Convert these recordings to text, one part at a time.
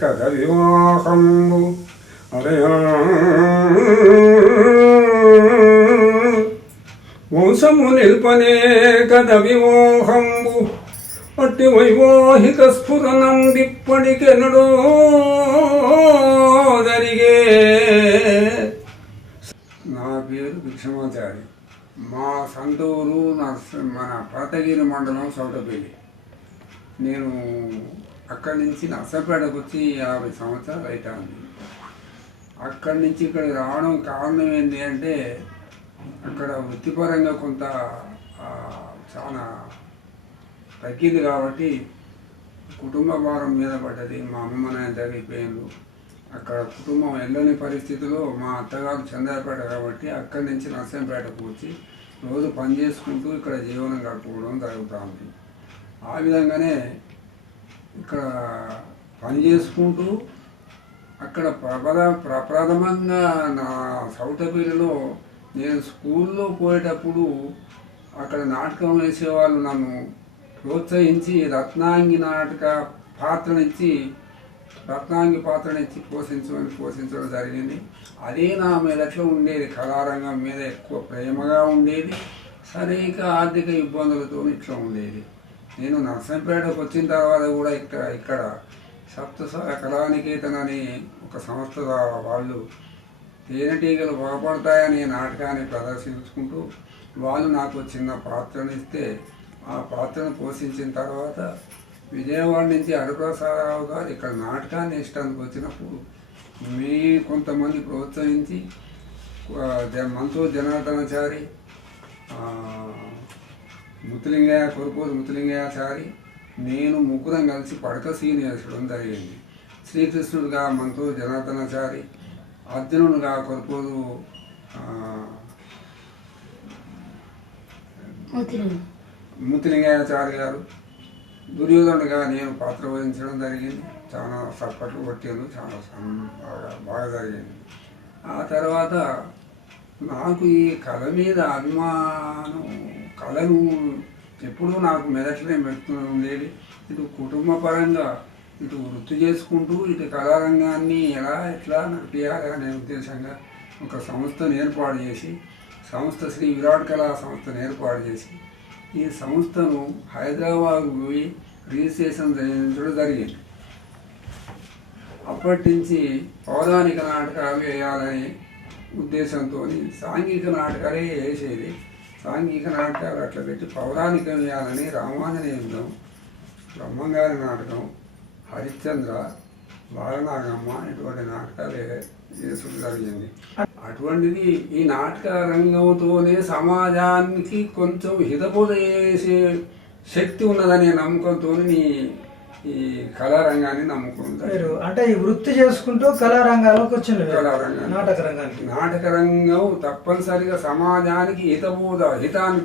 కథ వివాహంబు అరే వంశము నిల్పనే కథ వివాహంబు అట్టి వైవాహిక స్ఫురణం దిప్పటికెనడో జరిగే. నా పేరు భిక్షమాచారి. మా సంతూరు నా మన పాతగిరి మండలం సౌటపల్లి నేను అక్కడి నుంచి నర్సపేటకు వచ్చి యాభై సంవత్సరాలు అవుతుంది అక్కడి నుంచి ఇక్కడికి రావడం కారణం ఏంటి అంటే అక్కడ వృత్తిపరంగా కొంత చాలా తగ్గింది కాబట్టి కుటుంబ భారం మీద పడ్డది. మా అమ్మ నాయన తగ్గిపోయిండు అక్కడ కుటుంబం వెళ్ళని పరిస్థితిలో మా అత్తగారు చంద్రపేట కాబట్టి అక్కడి నుంచి నర్సంపేటకు వచ్చి రోజు పని చేసుకుంటూ ఇక్కడ జీవనం గడుపుకోవడం జరుగుతుంది ఆ విధంగానే ఇక్కడ పని చేసుకుంటూ అక్కడ ప్రపద ప్రప్రథమంగా నా సౌటపల్లిలో నేను స్కూల్లో పోయేటప్పుడు అక్కడ నాటకం వేసేవాళ్ళు నన్ను ప్రోత్సహించి రత్నాంగి నాటక పాత్రనిచ్చి రత్నాంగి పాత్రనిచ్చి పోషించమని పోషించడం జరిగింది. అదే నా మెదట్లో ఉండేది. కళారంగం మీద ఎక్కువ ప్రేమగా ఉండేది. సరిగ్గా ఆర్థిక ఇబ్బందులతో ఇట్లా ఉండేది. నేను నర్సంపేటకు వచ్చిన తర్వాత కూడా ఇక్కడ ఇక్కడ సప్తస్వర కళానికేతన్ అని ఒక సంస్థ వాళ్ళు తేనెటీగలు బాగుపడతాయనే నాటకాన్ని ప్రదర్శించుకుంటూ వాళ్ళు నాకు చిన్న పాత్రను ఇస్తే ఆ పాత్రను పోషించిన తర్వాత విజయవాడ నుంచి హరిప్రసాదరావు గారు ఇక్కడ నాటకాన్ని ఇష్టానికి వచ్చినప్పుడు మీ కొంతమంది ప్రోత్సహించి ఆ, మంతో జనార్దనాచారి ముత్తులింగయ్య కొరుకూరు ముత్తులింగయ్యాచారి నేను ముగ్గురం కలిసి పడక సీన్ వేసడం జరిగింది. శ్రీకృష్ణుడిగా మనతో జనార్దనాచారి అర్జునుడిగా కొరుకూరు ఆ, ముత్తులింగయ్యాచారి గారు దుర్యోధనుడిగా నేను పాత్ర వహించడం జరిగింది. చాలా సప్పట్లు కొట్టాను చాలా బాగా బాగా జరిగింది. ఆ తర్వాత నాకు ఈ కళ మీద అభిమానం కళను ఎప్పుడు నాకు మెదట్లే పెడుతూ ఉండేది ఇటు కుటుంబ పరంగా ఇటు వృత్తి చేసుకుంటూ ఇటు కళారంగాన్ని ఎలా ఎట్లా నడిపించాలి అనే ఉద్దేశంగా ఒక సంస్థను ఏర్పాటు చేసి సంస్థ శ్రీ విరాట్ కళా సంస్థను ఏర్పాటు చేసి ఈ సంస్థను హైదరాబాద్ పోయి రిజిస్ట్రేషన్ చేయించడం జరిగింది. అప్పటి నుంచి పౌరాణిక నాటకాలు వేయాలనే ఉద్దేశంతో సాంఘిక నాటకాలే వేసేది. సాంఘిక నాటకాలు అట్లా పెట్టి పౌరాణికం వేయాలని రామాంజనేయులం బ్రహ్మంగారి నాటకం హరిశ్చంద్ర బాలనాగమ్మ ఇటువంటి నాటకాలు చేసుకు జరిగింది. అటువంటిది ఈ నాటక రంగంతోనే సమాజానికి కొంచెం హితబోధ చేసే శక్తి ఉన్నదనే నమ్మకంతో ఈ కళారంగాన్ని నమ్ముకుంటారు. మీరు అంటే ఈ వృత్తి చేసుకుంటూ కళారంగాలకు వచ్చింది. నాటక రంగానికి నాటక రంగం తప్పనిసరిగా సమాజానికి హితబోధ హితాన్ని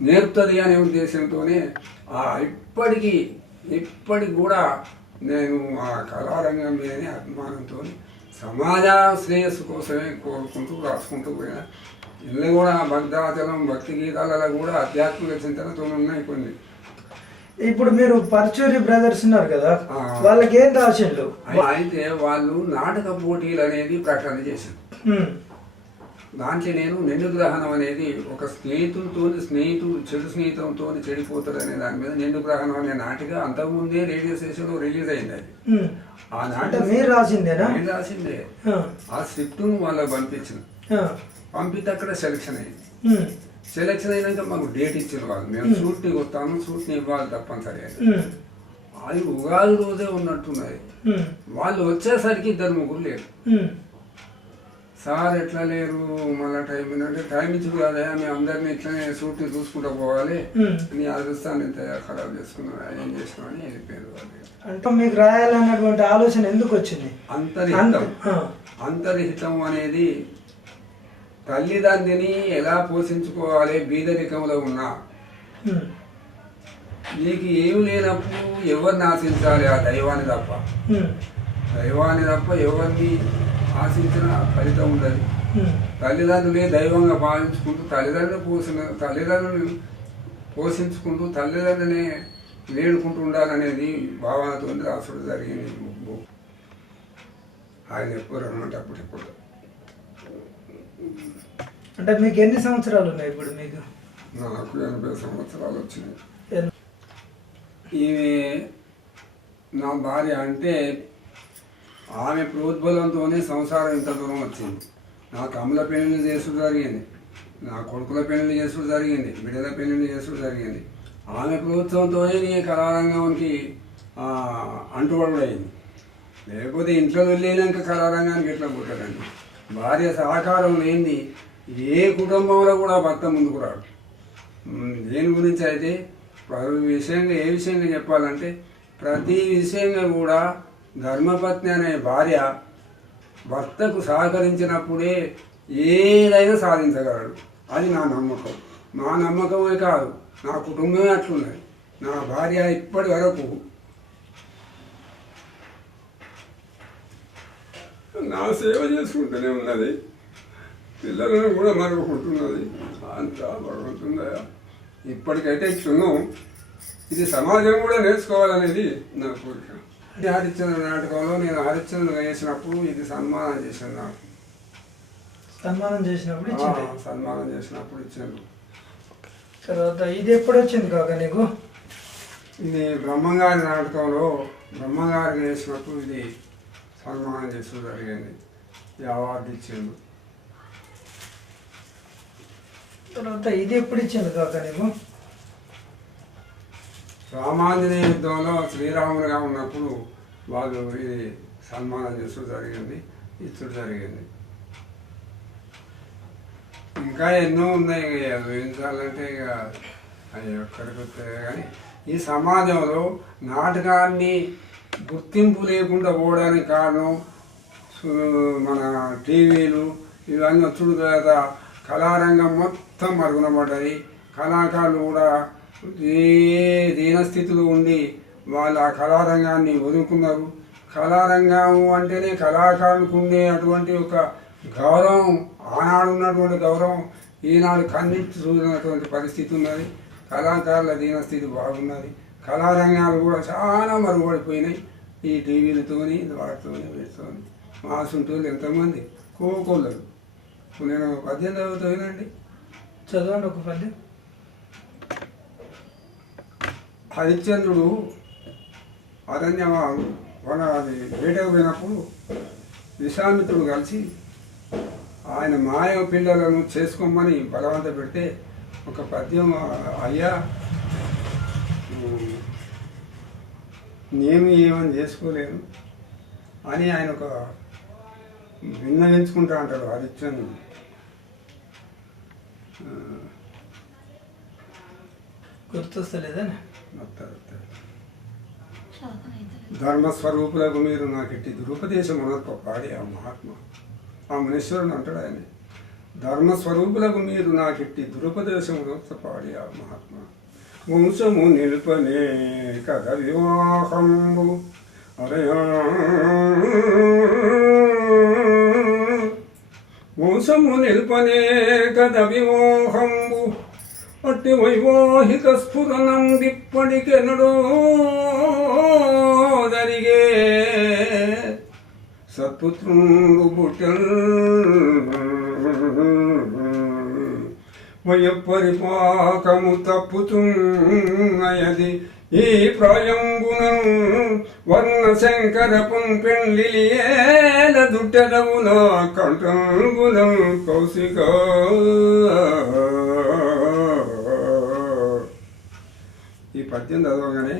నేర్పుతుంది అనే ఉద్దేశంతోనే ఆ ఇప్పటికీ ఇప్పటికి కూడా నేను ఆ కళారంగం మీదనే అభిమానంతో సమాజ శ్రేయస్సు కోసమే కోరుకుంటూ రాసుకుంటూ పోయినా ఇల్లు కూడా భక్తాచలం భక్తి గీతాలలో కూడా ఆధ్యాత్మిక చింతనతో ఉన్నాయి కొన్ని. ఇప్పుడు మీరు పర్చూరి బ్రదర్స్ ఉన్నారు కదా. వాళ్ళకి ఏం రాసిండు అయితే వాళ్ళు నాటక పోటీలు అనేది ప్రకటన చేశారు. దాంట్లో నేను నిండు గ్రహణం అనేది ఒక స్నేహితులతో స్నేహితుడు చెడు స్నేహితంతో చెడిపోతాడు అనే దాని మీద నిండు గ్రహణం అనే నాటిక అంతకుముందే రేడియో స్టేషన్లో రిలీజ్ అయింది అది. ఆ నాటిక మీరు రాసిందేనా? నేను రాసిందే. ఆ, స్క్రిప్ట్ను వాళ్ళకి పంపించిన. పంపితే అక్కడ సెలక్షన్ అయింది. సెలక్షన్ అయినాక మాకు డేట్ ఇచ్చిన వాళ్ళు. మేము షూట్ని వస్తాము షూట్ని ఇవ్వాలి తప్పనిసరి అది ఉగాది రోజే ఉన్నట్టున్నది. వాళ్ళు వచ్చేసరికి ఇద్దరు ముగ్గురు లేరు. సార్ ఎట్లా లేరు? మళ్ళీ టైం అంటే టైం ఇచ్చి కదా మేము అందరినీ ఇట్లనే సూట్ని చూసుకుంటూ పోవాలి. నీ అదృష్టాన్ని ఖరాబ్ చేసుకున్నావు ఏం చేసినావు అని వెళ్ళిపోయారు వాళ్ళు. అంటే మీకు రాయాలన్నటువంటి ఆలోచన ఎందుకు వచ్చింది? అంతర్హితం. అంతర్హితం అనేది తల్లిదండ్రిని ఎలా పోషించుకోవాలి? బీదరికంలో ఉన్నా నీకు ఏమి లేనప్పుడు ఎవరిని ఆశించాలి? ఆ దైవాన్ని తప్ప. దైవాన్ని తప్ప ఎవరిని ఆశించిన ఫలితం ఉండదు. తల్లిదండ్రులే దైవంగా భావించుకుంటూ తల్లిదండ్రులు పోసిన తల్లిదండ్రులు పోషించుకుంటూ తల్లిదండ్రులనే వేడుకుంటూ ఉండాలనేది భావనతో రాసుడు జరిగింది. ఆయన ఎప్పుడు రమ్మంటే అప్పుడు ఎప్పుడు అంటే మీకు ఎన్ని సంవత్సరాలు ఉన్నాయి ఇప్పుడు మీకు? నాకు ఎనభై సంవత్సరాలు వచ్చినాయి. ఈమె నా భార్య అంటే ఆమె ప్రోద్బలంతోనే సంసారం ఇంత దూరం వచ్చింది. నా కమల పెళ్ళి చేసుడు జరిగింది. నా కొడుకుల పెళ్ళి చేసుడు జరిగింది. బిడ్డల పెళ్ళి చేసుడు జరిగింది. ఆమె ప్రోత్సాహంతోనే నీ కళారంగానికి అంటుబడుడైంది లేకపోతే ఇంట్లో వెళ్ళినాక కళారంగానికి ఎట్లా పుట్టాడండి భార్య సహకారం లేని ఏ కుటుంబంలో కూడా భర్త ముందుకు రాడు. దేని గురించి అయితే విషయంగా ఏ విషయంగా చెప్పాలంటే ప్రతి విషయంగా కూడా ధర్మపత్ని అనే భార్య భర్తకు సహకరించినప్పుడే ఏదైనా సాధించగలడు. అది నా నమ్మకం. నా నమ్మకమే కాదు నా కుటుంబమే అట్లున్నది. నా భార్య ఇప్పటి వరకు నా సేవ చేసుకుంటూనే ఉన్నది. పిల్లలను కూడా మరుగుకుంటున్నది అంతా భగవంతుందయా ఇప్పటికైతే ఇట్లున్నాం ఇది సమాజం కూడా నేర్చుకోవాలనేది నా కోరిక. ఇది హరిశ్చంద్ర నాటకంలో నేను హరిశ్చంద్ర వేసినప్పుడు ఇది సన్మానం చేశాను నాకు. సన్మానం చేసినప్పుడు సన్మానం చేసినప్పుడు ఇచ్చాను. తర్వాత ఇది ఎప్పుడు వచ్చింది కాక నీకు? ఇది బ్రహ్మంగారి నాటకంలో బ్రహ్మంగారికి వేసినప్పుడు ఇది సన్మానం చేసడం జరిగింది ఈ అవార్డు ఇచ్చిండు తర్వాత ఇది ఎప్పుడు ఇచ్చింది కాక నీకు? రామాంజనేయ యుద్ధంలో శ్రీరామునిగా ఉన్నప్పుడు వాళ్ళు ఇది సన్మానం చేసడం జరిగింది ఇచ్చడం జరిగింది. ఇంకా ఎన్నో ఉన్నాయి ఇక వివరించాలంటే ఇక అవి వస్తాయి కానీ ఈ సమాజంలో నాటకాన్ని గుర్తింపు లేకుండా పోవడానికి కారణం మన టీవీలు ఇవన్నీ వచ్చుడు కదా కళారంగం మొత్తం మరుగున పడ్డది కళాకారులు కూడా ఏ దీనస్థితిలో ఉండి వాళ్ళు ఆ కళారంగాన్ని వదులుకున్నారు. కళారంగం అంటేనే కళాకారులకు ఉండే అటువంటి ఒక గౌరవం ఆనాడు ఉన్నటువంటి గౌరవం ఈనాడు కన్నీటి చూసినటువంటి పరిస్థితి ఉన్నది. కళాకారుల దీనస్థితి బాగున్నది. కళారంగాలు కూడా చాలా మరుగుపడిపోయినాయి. ఈ టీవీలతోని వాటితోని వీటితోని మా సొంతూళ్ళు ఎంతమంది ఇప్పుడు నేను పద్యం చదువుతానండి చదవండి ఒక పద్యం. హరిశ్చంద్రుడు అరణ్య వన అది వేటకు పోయినప్పుడు విశ్వామిత్రుడు కలిసి ఆయన మాయ పిల్లలను చేసుకోమని బలవంత పెడితే ఒక పద్యం అయ్యా ఉమ్, నేను ఏమని చేసుకోలేను. అని ఆయన ఒక విన్నవించుకుంటా అంటాడు హరిశ్చంద్రుడు గుర్తొస్తలేదా. ధర్మస్వరూపులకు మీరు నాకు ఇట్టి దురుపదేశం అనొక్క పాడి ఆ మహాత్మ ఆ మునీశ్వరుని అంటాడు ఆయన. ధర్మస్వరూపులకు మీరు నాకు ఇట్టి దురుపదేశం అనొక్క పాడి ఆ మహాత్మ. వంశము నిలుపనే కథ వివాహంబు అరయా వంశము నిల్పనే కథ వివాహంబు అట్టి వైవాహిక స్ఫురణం దిప్పటికెనడో జరిగే సత్పుత్రుండు పుట్టల్ వయపరిపాకము తప్పుతున్నయది. ఈ ప్రాయంబునం వర్ణ శంకరపున్ పెళ్ళిలియేల దుట్టెదవున కంఠంబులం కౌశిక. ఈ పద్యం చదవగానే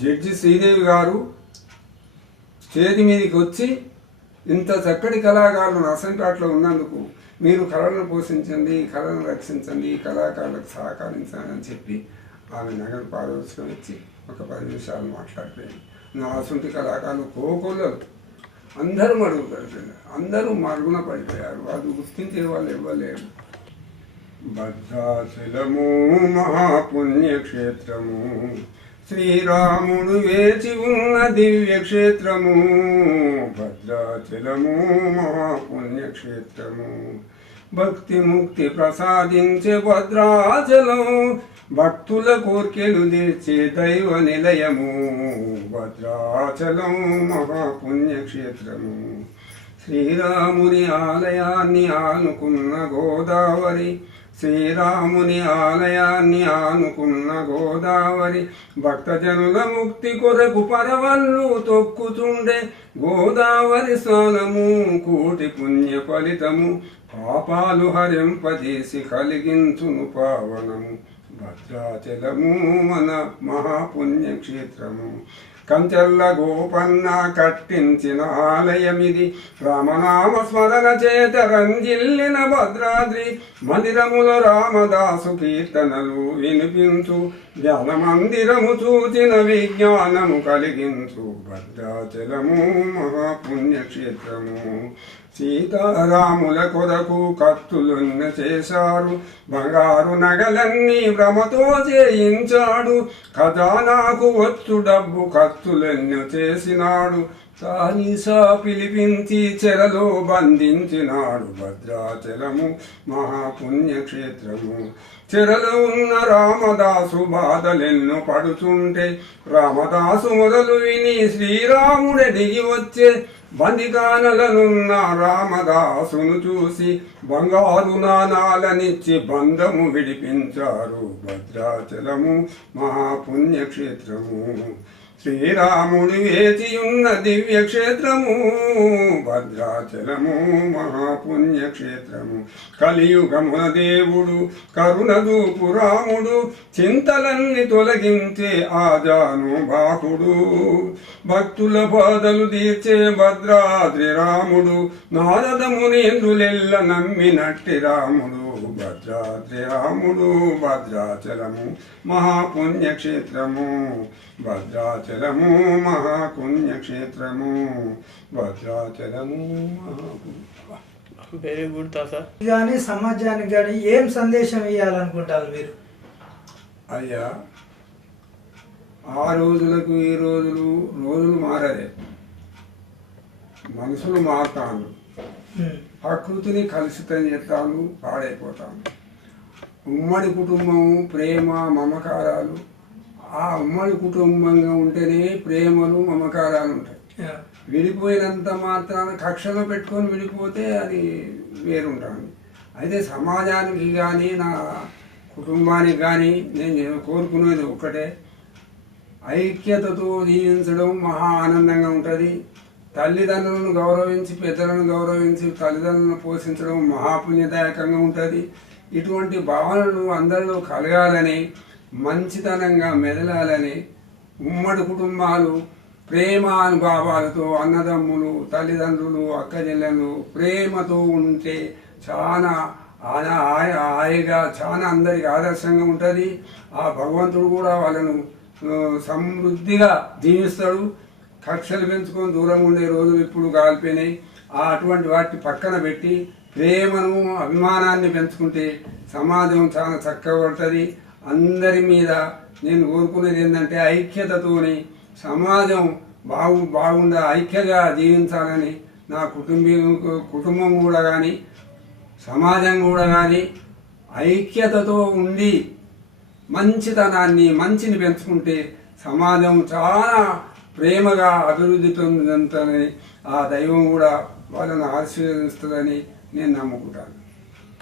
జడ్జి శ్రీదేవి గారు స్టేజ్ మీదకి వచ్చి ఇంత చక్కటి కళాకారులు నర్సంపేటలో ఉన్నందుకు మీరు కళలను పోషించండి కళను రక్షించండి కళాకారులకు సహకరించండి అని చెప్పి ఆమె నగర పారదర్శకం ఇచ్చి ఒక పది నిమిషాలు మాట్లాడిపోయింది. నా అసంటి కళాకారులు కోకోలేదు అందరూ మడుగు పడిపోయారు. అందరూ మరుగున పడిపోయారు. వాళ్ళు గుర్తించే వాళ్ళు ఇవ్వలేరు భద్రాచలము మహాపుణ్యక్షేత్రము. శ్రీరాముడు వేచి ఉన్న దివ్యక్షేత్రము భద్రాచలము మహాపుణ్యక్షేత్రము. భక్తి ముక్తి ప్రసాదించే భద్రాచలం భక్తుల కోర్కెలు తీర్చే దైవ నిలయము. భద్రాచలం మహాపుణ్యక్షేత్రము. శ్రీరాముని ఆలయాన్ని ఆనుకున్న గోదావరి శ్రీరాముని ఆలయాన్ని ఆనుకున్న గోదావరి భక్తజనుల ముక్తి కొరకు పరవళ్ళు తొక్కుతుండే గోదావరి స్నానము కోటి పుణ్య ఫలితము పాపాలు హరింపజేసి కలిగించును పావనము. భద్రాచలము మన మహాపుణ్యక్షేత్రము. కంచెల్ల గోపన్న కట్టించిన ఆలయమిది. రామనామ స్మరణ చేత రంజిల్లిన భద్రాద్రి. మందిరముల రామదాసు కీర్తనలు వినిపించు. జ్ఞాన మందిరము చూచిన విజ్ఞానము కలిగించు. భద్రాచలము మహాపుణ్యక్షేత్రము. సీతారాముల కొరకు కత్తులున్న చేశారు. బంగారు నగలన్నీ భ్రమతో చేయించాడు ఖజానాకు వచ్చు డబ్బు కత్తులెన్న చేసినాడు. తానీసా పిలిపించి చెరలో బంధించినాడు భద్రాచలము మహాపుణ్యక్షేత్రము. చెరలో ఉన్న రామదాసు బాధలెన్ను పడుతుంటే రామదాసు మొదలు విని శ్రీరాముడే దిగి వచ్చే బందికానలనున్న రామదాసును చూసి బంగారు నాణాలనిచ్చి బంధము విడిపించారు. భద్రాచలము మహాపుణ్యక్షేత్రము. శ్రీరాముడు వేచియున్న దివ్యక్షేత్రము భద్రాచలము మహాపుణ్యక్షేత్రము. కలియుగమున దేవుడు కరుణదూపు రాముడు చింతలన్ని తొలగించే ఆజాను బాహుడు భక్తుల బాధలు తీర్చే భద్రాద్రి రాముడు నారద మునీంద్రులెల్ల నమ్మినట్టి రాముడు. భద్రాద్రి రాముడు భద్రాచలము మహాపుణ్యక్షేత్రము భద్రాచలము మహాపుణ్యక్షేత్రము. భద్రాచలము వెరీ గుడ్ కానీ సమాజానికి కానీ ఏం సందేశం ఇవ్వాలనుకుంటారు మీరు? అయ్యా ఆ రోజులకు ఈ రోజులు రోజులు మారలే. మనుషులు మారుతాను ప్రకృతిని కలుషితం చేస్తాను పాడైపోతాను ఉమ్మడి కుటుంబం ప్రేమ మమకారాలు. ఆ ఉమ్మడి కుటుంబంగా ఉంటేనే ప్రేమలు మమకారాలు ఉంటాయి. విడిపోయినంత మాత్రాన కక్షలో పెట్టుకొని విడిపోతే అది వేరుంటాను అయితే సమాజానికి కానీ నా కుటుంబానికి కానీ నేను కోరుకునేది ఒక్కటే. ఐక్యతతో జీవించడం మహా ఆనందంగా ఉంటుంది. తల్లిదండ్రులను గౌరవించి పెద్దలను గౌరవించి తల్లిదండ్రులను పోషించడం మహాపుణ్యదాయకంగా ఉంటుంది. ఇటువంటి భావనలు అందరిలో కలగాలని మంచితనంగా మెదలాలని ఉమ్మడి కుటుంబాలు ప్రేమానుభావాలతో అన్నదమ్ములు తల్లిదండ్రులు అక్కజెల్లెలు ప్రేమతో ఉంటే చాలా ఆన హాయి హాయిగా చాలా అందరికి ఆదర్శంగా ఉంటుంది. ఆ భగవంతుడు కూడా వాళ్ళను సమృద్ధిగా జీవిస్తాడు. కక్షలు పెంచుకొని దూరంగా ఉండే రోజులు ఇప్పుడు కాలిపోయినాయి. ఆ అటువంటి వాటిని పక్కన పెట్టి ప్రేమను అభిమానాన్ని పెంచుకుంటే సమాజం చాలా చక్కగా ఉంటుంది. అందరి మీద నేను కోరుకునేది ఏంటంటే ఐక్యతతోని సమాజం బాగు బాగుండా ఐక్యగా జీవించాలని నా కుటుంబీ కుటుంబం కూడా కానీ సమాజం కూడా కానీ ఐక్యతతో ఉండి మంచితనాన్ని మంచిని పెంచుకుంటే సమాజం చాలా ప్రేమగా అభివృద్ధి పొందుతుందని ఆ దైవం కూడా వాళ్ళని ఆశీర్వదిస్తుందని నేను నమ్ముకుంటాను.